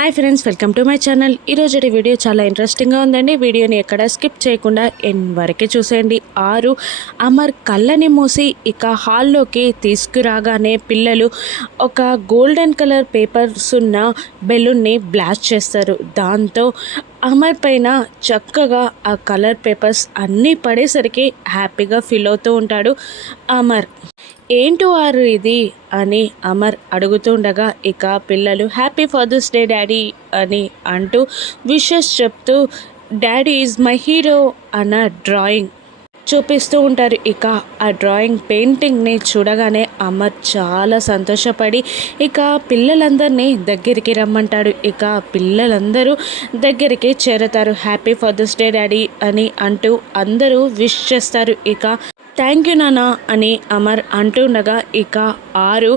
Hi friends, welcome to my channel. ఈరోజు video చాలా ఇంట్రెస్టింగ్గా ఉందండి. వీడియోని ఎక్కడ స్కిప్ చేయకుండా ఎండ్ వరకే చూసేయండి. అమర్ కళ్ళని మూసి ఇక హాల్లోకి తీసుకురాగానే పిల్లలు ఒక గోల్డెన్ కలర్ పేపర్స్ ఉన్న బెలూన్ని బ్లాస్ట్ చేస్తారు. దాంతో అమర్ పైన చక్కగా ఆ కలర్ పేపర్స్ అన్నీ పడేసరికి హ్యాపీగా ఫీల్ అవుతూ ఉంటాడు అమర్. ఏంటో ఆరు ఇది అని అమర్ అడుగుతుండగా ఇక పిల్లలు హ్యాపీ ఫాదర్స్ డే డాడీ అని అంటూ విషెస్ చెప్తూ డాడీ ఈజ్ మై హీరో అన్న డ్రాయింగ్ చూపిస్తూ ఉంటారు. ఇక ఆ డ్రాయింగ్ పెయింటింగ్ని చూడగానే అమర్ చాలా సంతోషపడి ఇక పిల్లలందరినీ దగ్గరికి రమ్మంటాడు. ఇక పిల్లలందరూ దగ్గరికి చేరతారు. హ్యాపీ ఫాదర్స్ డే డాడీ అని అంటూ అందరూ విష్ చేస్తారు. ఇక థ్యాంక్ యూ నానా అని అమర్ అంటుండగా ఇక ఆరు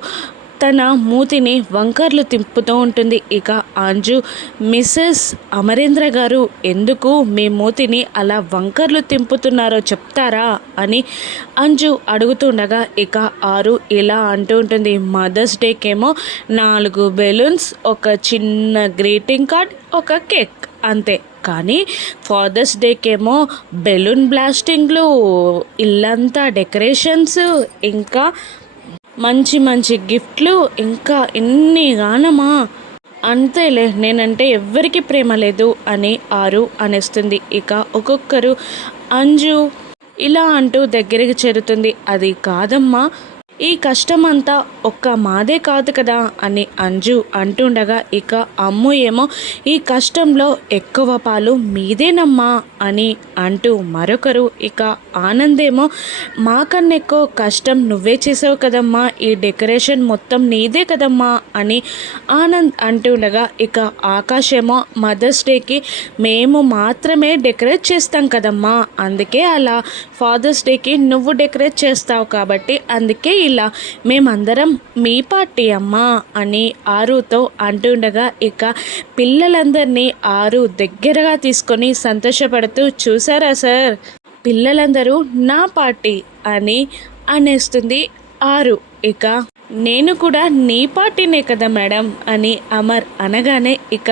తన మూతిని వంకర్లు తిప్పుతూ ఉంటుంది. ఇక అంజు, మిస్సెస్ అమరేంద్ర గారు ఎందుకు మీ మూతిని అలా వంకర్లు తింపుతున్నారో చెప్తారా అని అంజు అడుగుతుండగా ఇక ఆరు ఇలా అంటూ ఉంటుంది. మదర్స్ డేకేమో 4 బెలూన్స్, ఒక చిన్న గ్రీటింగ్ కార్డ్, ఒక కేక్ అంతే. కానీ ఫాదర్స్ డేకేమో బెలూన్ బ్లాస్టింగ్లు, ఇల్లంతా డెకరేషన్స్, ఇంకా మంచి మంచి గిఫ్ట్లు, ఇంకా ఎన్ని గానమా. అంతేలే, నేనంటే ఎవ్వరికి ప్రేమ లేదు అని ఆరు అనేస్తుంది. ఇక ఒక్కొక్కరు అంజు ఇలా అంటూ దగ్గరికి చేరుతుంది. అది కాదమ్మా, ఈ కష్టమంతా ఒక్క మాదే కాదు కదా అని అంజు అంటుండగా ఇక అమ్ము ఏమో ఈ కష్టంలో ఎక్కువ పాలు మీదేనమ్మా అని అంటూ మరొకరు ఇక ఆనందేమో మాకన్నా ఎక్కువ కష్టం నువ్వే చేసావు కదమ్మా, ఈ డెకరేషన్ మొత్తం నీదే కదమ్మా అని ఆనంద్ అంటుండగా ఇక ఆకాశ్ ఏమో మదర్స్ డేకి మేము మాత్రమే డెకరేట్ చేస్తాం కదమ్మా, అందుకే అలా ఫాదర్స్ డేకి నువ్వు డెకరేట్ చేస్తావు కాబట్టి అందుకే ఇలా మేమందరం మీ పార్టీ అమ్మా అని ఆరుతో అంటుండగా ఇక పిల్లలందరినీ ఆరు దగ్గరగా తీసుకొని సంతోషపడుతూ చూసారా సార్, పిల్లలందరూ నా పార్టీ అని అనేస్తుంది ఆరు. ఇక నేను కూడా నీ పార్టీనే కదా మేడం అని అమర్ అనగానే ఇక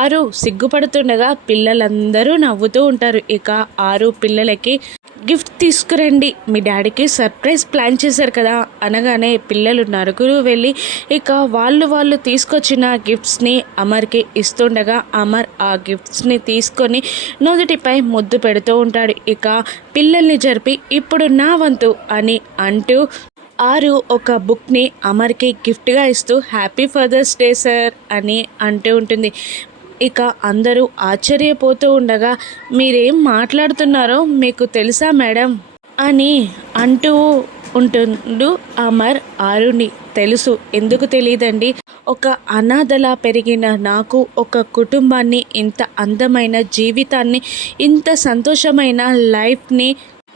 ఆరు సిగ్గుపడుతుండగా పిల్లలందరూ నవ్వుతూ ఉంటారు. ఇక ఆరు పిల్లలకి గిఫ్ట్ తీసుకురండి, మీ డాడీకి సర్ప్రైజ్ ప్లాన్ చేశారు కదా అనగానే పిల్లలు నలుగురు వెళ్ళి ఇక వాళ్ళు తీసుకొచ్చిన గిఫ్ట్స్ని అమర్కి ఇస్తుండగా అమర్ ఆ గిఫ్ట్స్ని తీసుకొని నుదుటిపై ముద్దు పెడుతూ ఉంటాడు. ఇక పిల్లల్ని జరిపి ఇప్పుడు నా వంతు అని అంటూ ఆరు ఒక బుక్ని అమర్కి గిఫ్ట్గా ఇస్తూ హ్యాపీ ఫాదర్స్ డే సార్ అని అంటూ ఉంటుంది. ఇక అందరూ ఆశ్చర్యపోతూ ఉండగా మీరేం మాట్లాడుతున్నారో మీకు తెలుసా మేడం అని అంటూ ఉంటుండు అమర్ ఆరుని. తెలుసు, ఎందుకు తెలియదండి, ఒక అనాథలా పెరిగిన నాకు ఒక కుటుంబాన్ని, ఇంత అందమైన జీవితాన్ని, ఇంత సంతోషమైన లైఫ్ని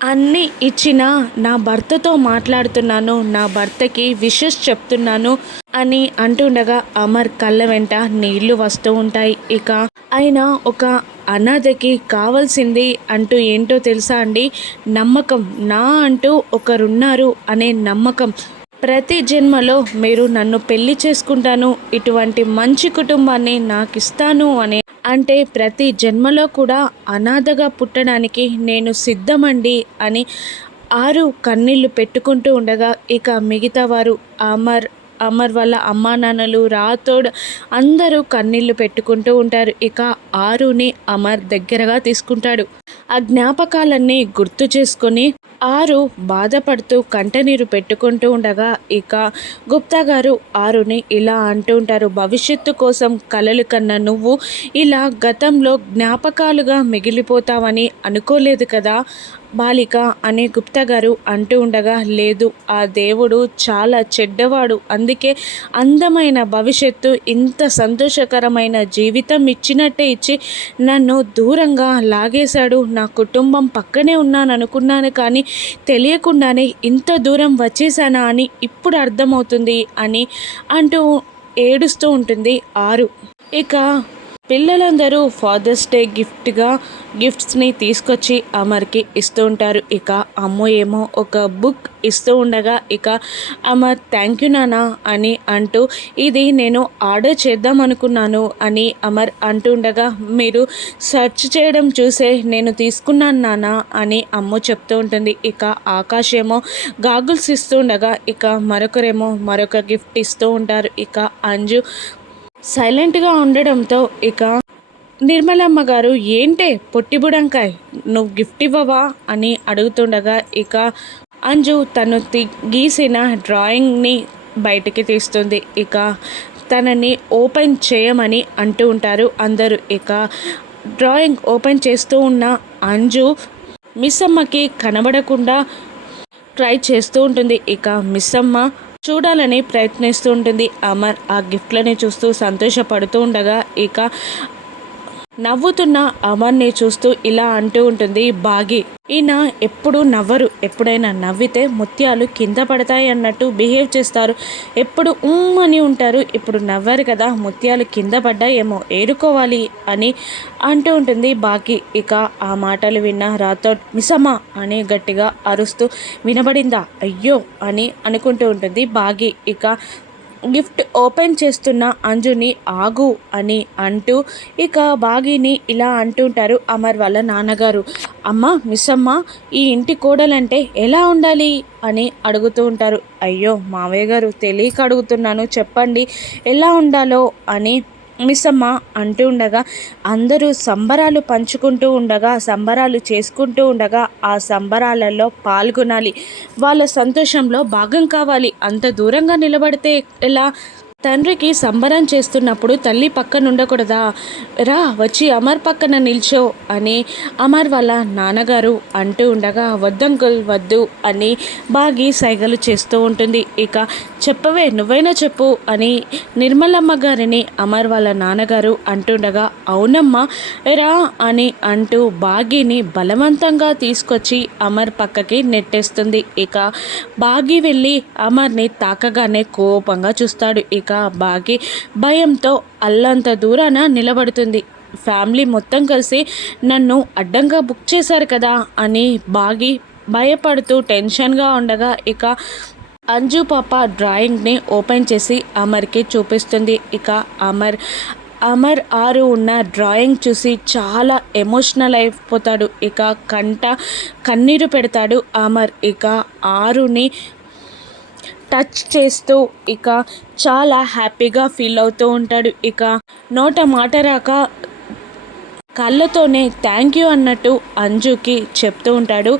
అన్నీ ఇచ్చిన నా భర్తతో మాట్లాడుతున్నాను, నా భర్తకి విషెస్ చెప్తున్నాను అని అంటుండగా అమర్ కళ్ళ వెంట నీళ్లు వస్తూ ఉంటాయి. ఇక ఆయన ఒక అనాథకి కావాల్సింది అంటూ ఏంటో తెలుసా అండి, నమ్మకం. నా అంటూ ఒకరున్నారు అనే నమ్మకం. ప్రతి జన్మలో మీరు నన్ను పెళ్లి చేసుకుంటాను, ఇటువంటి మంచి కుటుంబాన్ని నాకు ఇస్తాను అనే అంటే ప్రతి జన్మలో కూడా అనాథగా పుట్టడానికి నేను సిద్ధమండి అని ఆరు కన్నీళ్లు పెట్టుకుంటూ ఉండగా ఇక మిగతా వారు అమర్ వాళ్ళ అమ్మా నాన్నలు, రాథోడ్ అందరూ కన్నీళ్లు పెట్టుకుంటూ ఉంటారు. ఇక ఆరుని అమర్ దగ్గరగా తీసుకుంటాడు. ఆ జ్ఞాపకాలన్నీ గుర్తు చేసుకొని ఆరు బాధపడుతూ కంటనీరు పెట్టుకుంటూ ఉండగా ఇక గుప్తా గారు ఆరుని ఇలా అంటూ ఉంటారు. భవిష్యత్తు కోసం కలలు కన్న నువ్వు ఇలా గతంలో జ్ఞాపకాలుగా మిగిలిపోతావని అనుకోలేదు కదా బాలిక అని గుప్తా గారు అంటూ ఉండగా లేదు, ఆ దేవుడు చాలా చెడ్డవాడు, అందుకే అందమైన భవిష్యత్తు, ఇంత సంతోషకరమైన జీవితం ఇచ్చినట్టే ఇచ్చి నన్ను దూరంగా లాగేశాడు. నా కుటుంబం పక్కనే ఉన్నాను అనుకున్నాను, కానీ తెలియకుండానే ఇంత దూరం వచ్చేసానా అని ఇప్పుడు అర్థమవుతుంది అని అంటూ ఏడుస్తూ ఉంటుంది ఆరు. ఇక పిల్లలందరూ ఫాదర్స్ డే గిఫ్ట్స్ని తీసుకొచ్చి అమర్కి ఇస్తూ ఉంటారు. ఇక అమ్మ ఏమో ఒక బుక్ ఇస్తూ ఉండగా ఇక అమర్ థ్యాంక్ యూ నాన్న అని అంటూ ఇది నేను ఆర్డర్ చేద్దాం అనుకున్నాను అని అమర్ అంటూ ఉండగా మీరు సెర్చ్ చేయడం చూసే నేను తీసుకున్నాను నాన్న అని అమ్మ చెప్తూ ఉంటుంది. ఇక ఆకాష్ ఏమో గాగుల్స్ ఇస్తూ ఉండగా ఇక మరొకరేమో మరొక గిఫ్ట్ ఇస్తూ ఉంటారు. ఇక అంజు సైలెంట్గా ఉండడంతో ఇక నిర్మలమ్మ గారు ఏంటే పొట్టిబుడంకాయ్ నువ్వు గిఫ్ట్ ఇవ్వవా అని అడుగుతుండగా ఇక అంజు తను గీసిన డ్రాయింగ్ని బయటికి తీస్తుంది. ఇక తనని ఓపెన్ చేయమని అంటూ ఉంటారు అందరూ. ఇక డ్రాయింగ్ ఓపెన్ చేస్తూ ఉన్న అంజు మిస్ అమ్మకి కనబడకుండా ట్రై చేస్తూ ఉంటుంది. ఇక మిస్ అమ్మ చూడాలని ప్రయత్నిస్తూ ఉంటుంది. అమర్ ఆ గిఫ్ట్లని చూస్తూ సంతోషపడుతూ ఉండగా ఇక నవ్వుతున్న అమర్ని చూస్తూ ఇలా అంటూ ఉంటుంది బాగి, ఈయన ఎప్పుడు నవ్వరు, ఎప్పుడైనా నవ్వితే ముత్యాలు కింద పడతాయి అన్నట్టు బిహేవ్ చేస్తారు, ఎప్పుడు అని ఉంటారు, ఇప్పుడు నవ్వరు కదా ముత్యాలు కింద పడ్డాయేమో ఏరుకోవాలి అని అంటూ ఉంటుంది బాగి. ఇక ఆ మాటలు విన్న రాథోడ్ మిసమ్మ అని గట్టిగా అరుస్తూ వినబడిందా అయ్యో అని అనుకుంటూ ఉంటుంది బాగి. ఇక గిఫ్ట్ ఓపెన్ చేస్తున్న అంజుని ఆగు అని అంటూ ఇక బాగిని ఇలా అంటుంటారు అమర్ వాళ్ళ నాన్నగారు. అమ్మ మిస్ అమ్మ ఈ ఇంటి కోడలంటే ఎలా ఉండాలి అని అడుగుతూ ఉంటారు. అయ్యో మావయ్య గారు తెలియక అడుగుతున్నాను చెప్పండి ఎలా ఉండాలో అని మిస్ అమ్మ అంటూ ఉండగా అందరూ సంబరాలు పంచుకుంటూ ఉండగా సంబరాలు చేసుకుంటూ ఉండగా ఆ సంబరాలలో పాల్గొనాలి, వాళ్ళ సంతోషంలో భాగం కావాలి, అంత దూరంగా నిలబడితే ఎలా, తండ్రికి సంబరం చేస్తున్నప్పుడు తల్లి పక్కన ఉండకూడదా, రా వచ్చి అమర్ పక్కన నిల్చో అని అమర్ వాళ్ళ నాన్నగారు అంటూ ఉండగా వద్దంకుల్ వద్దు అని బాగి సైగలు చేస్తూ ఉంటుంది. ఇక చెప్పవే నువ్వైనా చెప్పు అని నిర్మలమ్మ గారిని అమర్ వాళ్ళ నాన్నగారు అంటుండగా అవునమ్మా రా అని అంటూ బాగిని బలవంతంగా తీసుకొచ్చి అమర్ పక్కకి నెట్టేస్తుంది. ఇక బాగి వెళ్ళి అమర్ని తాకగానే కోపంగా చూస్తాడు. ఇక బాగి భయంతో అల్లంత దూరాన నిలబడుతుంది. ఫ్యామిలీ మొత్తం కలిసి నన్ను అడ్డంగా బుక్ చేశారు కదా అని బాగి భయపడుతూ టెన్షన్గా ఉండగా ఇక అంజు పాప డ్రాయింగ్ని ఓపెన్ చేసి అమర్కి చూపిస్తుంది. ఇక అమర్ ఆరు ఉన్న డ్రాయింగ్ చూసి చాలా ఎమోషనల్ అయిపోతాడు. ఇక కన్నీరు పెడతాడు అమర్. ఇక ఆరుని టచ్ చేస్తూ ఇక చాలా హ్యాపీగా ఫీల్ అవుతూ ఉంటాడు. ఇక నోట మాట రాక కళ్ళతోనే థ్యాంక్ యూ అన్నట్టు అంజుకి చెప్తూ ఉంటాడు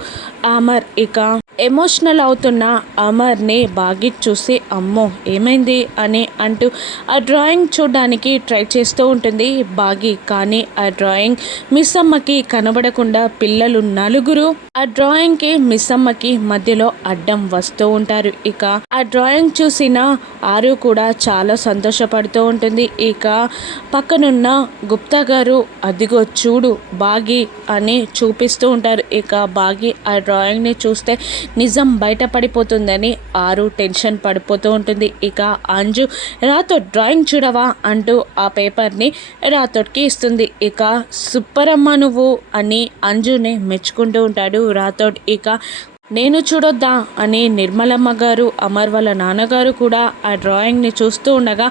అమర్. ఇక ఎమోషనల్ అవుతున్న అమర్ని బాగి చూసి అమ్మో ఏమైంది అని అంటూ ఆ డ్రాయింగ్ చూడడానికి ట్రై చేస్తూ ఉంటుంది బాగి. కానీ ఆ డ్రాయింగ్ మిస్ అమ్మకి కనబడకుండా పిల్లలు నలుగురు ఆ డ్రాయింగ్కి మిస్ అమ్మకి మధ్యలో అడ్డం వస్తూ ఉంటారు. ఇక ఆ డ్రాయింగ్ చూసిన ఆరు కూడా చాలా సంతోషపడుతూ ఉంటుంది. ఇక పక్కనున్న గుప్తా గారు అదిగో చూడు బాగి అని చూపిస్తూ ఉంటారు. ఇక బాగి ఆ డ్రాయింగ్ని చూస్తే నిజం బయటపడిపోతుందని ఆరు టెన్షన్ పడిపోతూ ఉంటుంది. ఇక అంజు రాథోడ్ డ్రాయింగ్ చూడవా అంటూ ఆ పేపర్ని రాథోడ్కి ఇస్తుంది. ఇక సూపరమ్మ నువ్వు అని అంజుని మెచ్చుకుంటూ ఉంటాడు రాథోడ్. ఇక నేను చూడొద్దా అని నిర్మలమ్మ గారు అమర్ వాళ్ళ నాన్నగారు కూడా ఆ డ్రాయింగ్ని చూస్తూ ఉండగా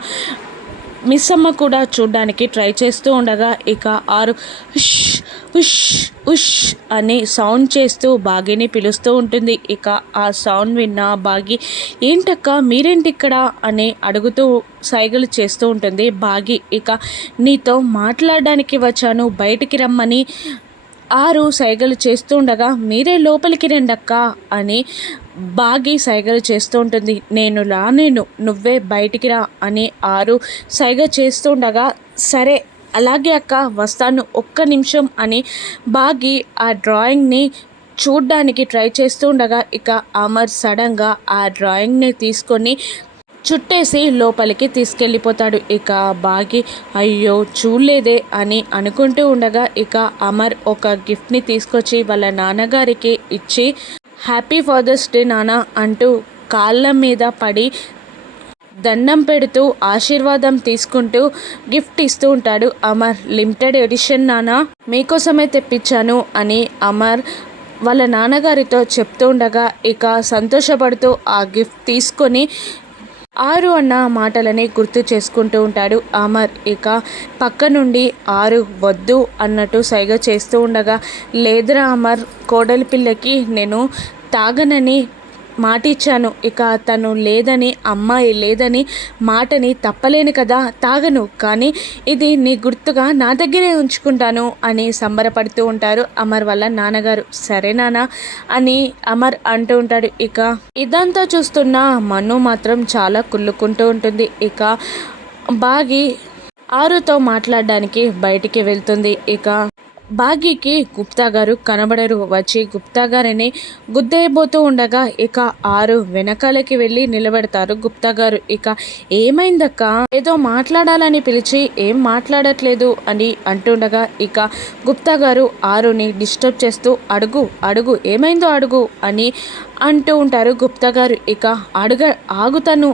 మిస్ అమ్మ కూడా చూడ్డానికి ట్రై చేస్తూ ఉండగా ఇక ఆరు ఉష్ ఉష్ ఉష్ అని సౌండ్ చేస్తూ బాగిని పిలుస్తూ ఉంటుంది. ఇక ఆ సౌండ్ విన్న బాగి ఏంటక్క మీరేంటి ఇక్కడ అని అడుగుతూ సైగలు చేస్తూ ఉంటుంది బాగి. ఇక నీతో మాట్లాడడానికి వచ్చాను బయటికి రమ్మని ఆరు సైగలు చేస్తూ ఉండగా మీరే లోపలికి రండక్క అని బాగి సైగలు చేస్తూ ఉంటుంది. నేను రానేను నువ్వే బయటికి రా అని ఆరు సైగ చేస్తూ ఉండగా సరే అలాగే అక్క వస్తాను ఒక్క నిమిషం అని బాగి ఆ డ్రాయింగ్ని చూడ్డానికి ట్రై చేస్తూ ఉండగా ఇక అమర్ సడన్గా ఆ డ్రాయింగ్ని తీసుకొని చుట్టేసి లోపలికి తీసుకెళ్ళిపోతాడు. ఇక బాగి అయ్యో చూడలేదే అని అనుకుంటూ ఉండగా ఇక అమర్ ఒక గిఫ్ట్ని తీసుకొచ్చి వాళ్ళ నాన్నగారికి ఇచ్చి హ్యాపీ ఫాదర్స్ డే నాన్న అంటూ కాళ్ళ మీద పడి దండం పెడుతూ ఆశీర్వాదం తీసుకుంటూ గిఫ్ట్ ఇస్తూ ఉంటాడు అమర్. లిమిటెడ్ ఎడిషన్ నాన్న, మీకోసమే తెప్పించాను అని అమర్ వాళ్ళ నాన్నగారితో చెప్తూ ఉండగా ఇక సంతోషపడుతూ ఆ గిఫ్ట్ తీసుకొని ఆరు అన్న మాటలని గుర్తు చేసుకుంటూ ఉంటాడు అమర్. ఇక పక్క నుండి ఆరు వద్దు అన్నట్టు సైగ చేస్తూ ఉండగా, లేదురా అమర్, కోడలి పిల్లకి నేను తాగనని మాట ఇచ్చాను. ఇక తను లేదని, అమ్మాయి లేదని మాటని తప్పలేను కదా, తాగను, కానీ ఇది నీ గుర్తుగా నా దగ్గరే ఉంచుకుంటాను అని సంబరపడుతూ ఉంటారు అమర్ వాళ్ళ నాన్నగారు. సరే నాన్న అని అమర్ అంటూ ఉంటాడు. ఇక ఇదంతా చూస్తున్న మను మాత్రం చాలా కుళ్ళుకుంటూ ఉంటుంది. ఇక బాగి ఆరుతో మాట్లాడడానికి బయటికి వెళ్తుంది. ఇక బాగీకి గుప్తా గారు కనబడరు. వచ్చి గుప్తా గారిని గుద్దేయబోతూ ఉండగా ఇక ఆరు వెనకాలకి వెళ్ళి నిలబెడతారు గుప్తా గారు. ఇక ఏమైందక్క, ఏదో మాట్లాడాలని పిలిచి ఏం మాట్లాడట్లేదు అని అంటుండగా ఇక గుప్తా గారు ఆరుని డిస్టర్బ్ చేస్తూ అడుగు అడుగు ఏమైందో అడుగు అని అంటూ ఉంటారు గుప్తా గారు. ఇక ఆగుతాను,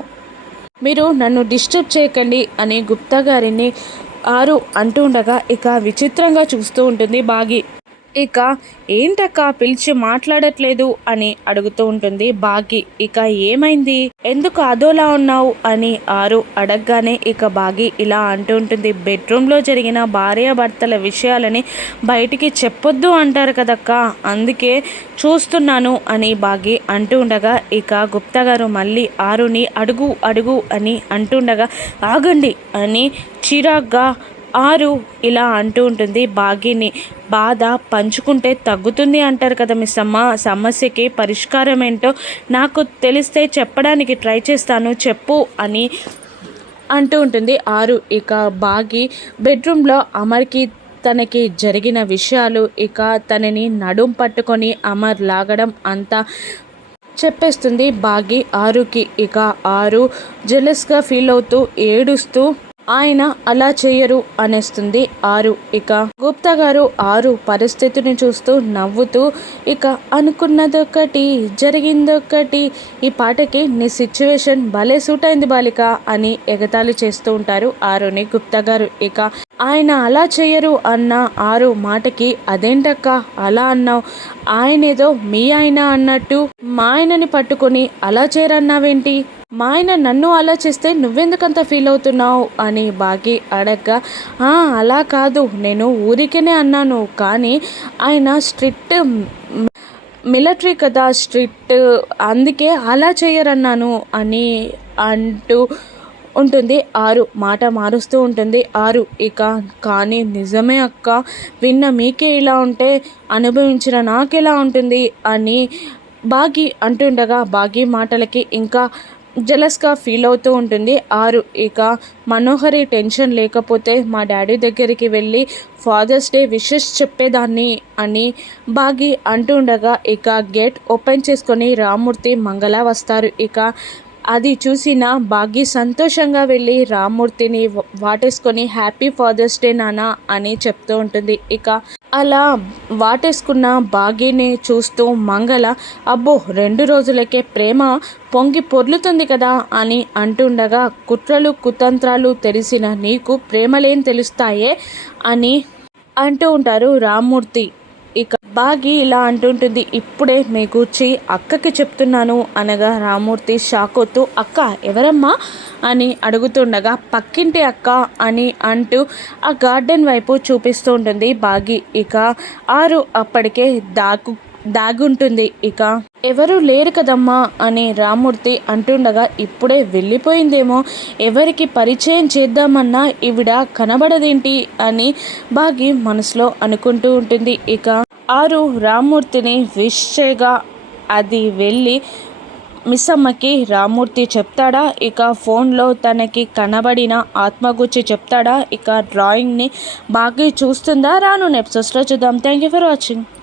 మీరు నన్ను డిస్టర్బ్ చేయకండి అని గుప్తా గారిని ఆరు అంటూ ఉండగా ఇక విచిత్రంగా చూస్తూ ఉంటుంది బాగి. ఇక ఏంటక్క పిలిచి మాట్లాడట్లేదు అని అడుగుతూ ఉంటుంది బాగి. ఇక ఏమైంది, ఎందుకు అదోలా ఉన్నావు అని ఆరు అడగగానే ఇక బాగి ఇలా అంటూ ఉంటుంది, బెడ్రూమ్లో జరిగిన భార్యాభర్తల విషయాలని బయటికి చెప్పొద్దు అంటారు కదక్క, అందుకే చూస్తున్నాను అని బాగి అంటూ ఉండగా ఇక గుప్తా గారు మళ్ళీ ఆరుని అడుగు అడుగు అని అంటుండగా ఆగండి అని చిరాగ్గా ఆరు ఇలా అంటూ ఉంటుంది బాగిని. బాధ పంచుకుంటే తగ్గుతుంది అంటారు కదా మిస్ అమ్మ, సమస్యకి పరిష్కారం ఏంటో నాకు తెలిస్తే చెప్పడానికి ట్రై చేస్తాను, చెప్పు అని అంటూ ఉంటుంది ఆరు. ఇక బాగి బెడ్రూమ్లో అమర్కి తనకి జరిగిన విషయాలు, ఇక తనని నడుం పట్టుకొని అమర్ లాగడం అంతా చెప్పేస్తుంది బాగి ఆరుకి. ఇక ఆరు జెలస్గా ఫీల్ అవుతూ ఏడుస్తూ ఆయన అలా చేయరు అనేస్తుంది ఆరు. ఇక గుప్తా గారు ఆరు పరిస్థితిని చూస్తూ నవ్వుతూ ఇక అనుకున్నదొకటి జరిగిందొకటి, ఈ పాటకి నీ సిచ్యువేషన్ భలే సూట్ అయింది బాలిక అని ఎగతాళి చేస్తూ ఉంటారు ఆరుని గుప్తా గారు. ఇక ఆయన అలా చేయరు అన్న ఆరు మాటకి అదేంటక్క అలా అన్నావు, ఆయనేదో మీ ఆయన అన్నట్టు మా ఆయనని పట్టుకొని అలా చేయరన్నావేంటి, మా ఆయన నన్ను అలా చేస్తే నువ్వెందుకంత ఫీల్ అవుతున్నావు అని బాగి అడగ్గా, అలా కాదు, నేను ఊరికేనే అన్నాను, కానీ ఆయన స్ట్రిక్ట్ మిలిటరీ కదా, స్ట్రిక్ట్, అందుకే అలా చేయరన్నాను అని అంటూ ఉంటుంది ఆరు. మాట మారుస్తూ ఉంటుంది ఆరు. ఇక కానీ నిజమే అక్క, విన్న మీకే ఇలా ఉంటే అనుభవించిన నాకెలా ఉంటుంది అని బాగి అంటుండగా బాగి మాటలకి ఇంకా జెలస్గా ఫీల్ అవుతూ ఉంటుంది ఆరు. ఇక మనోహరి టెన్షన్ లేకపోతే మా డాడీ దగ్గరికి వెళ్ళి ఫాదర్స్ డే విషెస్ చెప్పేదాన్ని అని బాగి అంటుండగా ఇక గేట్ ఓపెన్ చేసుకొని రామ్మూర్తి మంగళ వస్తారు. ఇక అది చూసిన బాగి సంతోషంగా వెళ్ళి రామ్మూర్తిని వాటేసుకొని హ్యాపీ ఫాదర్స్ డే నాన్న అని చెప్తూ ఉంటుంది. ఇక అలా వాటేసుకున్న బాగిని చూస్తూ మంగళ అబ్బో 2 రోజులకే ప్రేమ పొంగి పొర్లుతుంది కదా అని అంటుండగా కుట్రలు కుతంత్రాలు తెలిసిన నీకు ప్రేమలేం తెలుస్తాయే అని అంటూ ఉంటారు రామ్మూర్తి. ఇక బాగి ఇలా అంటుంటుంది, ఇప్పుడే మీ గూర్చి అక్కకి చెప్తున్నాను అనగా రామ్మూర్తి షాక్ అవుతూ అక్క ఎవరమ్మా అని అడుగుతుండగా పక్కింటి అక్క అని అంటూ ఆ గార్డెన్ వైపు చూపిస్తూ ఉంటుంది బాగి. ఇక ఆరు అప్పటికే దాగుంటుంది. ఇక ఎవరు లేరు కదమ్మా అని రామ్మూర్తి అంటుండగా ఇప్పుడే వెళ్ళిపోయిందేమో, ఎవరికి పరిచయం చేద్దామన్నా ఈవిడ కనబడదేంటి అని బాగి మనసులో అనుకుంటూ ఉంటుంది. ఇక ఆరు రామ్మూర్తిని విష్ చేయగా అది వెళ్ళి మిస్ అమ్మకి రామ్మూర్తి చెప్తాడా, ఇక ఫోన్లో తనకి కనబడిన ఆత్మగూర్చి చెప్తాడా, ఇక డ్రాయింగ్ని బాగా చూస్తుందా, రాను ఎపిసోడ్స్లో చూద్దాం. Thank you for watching.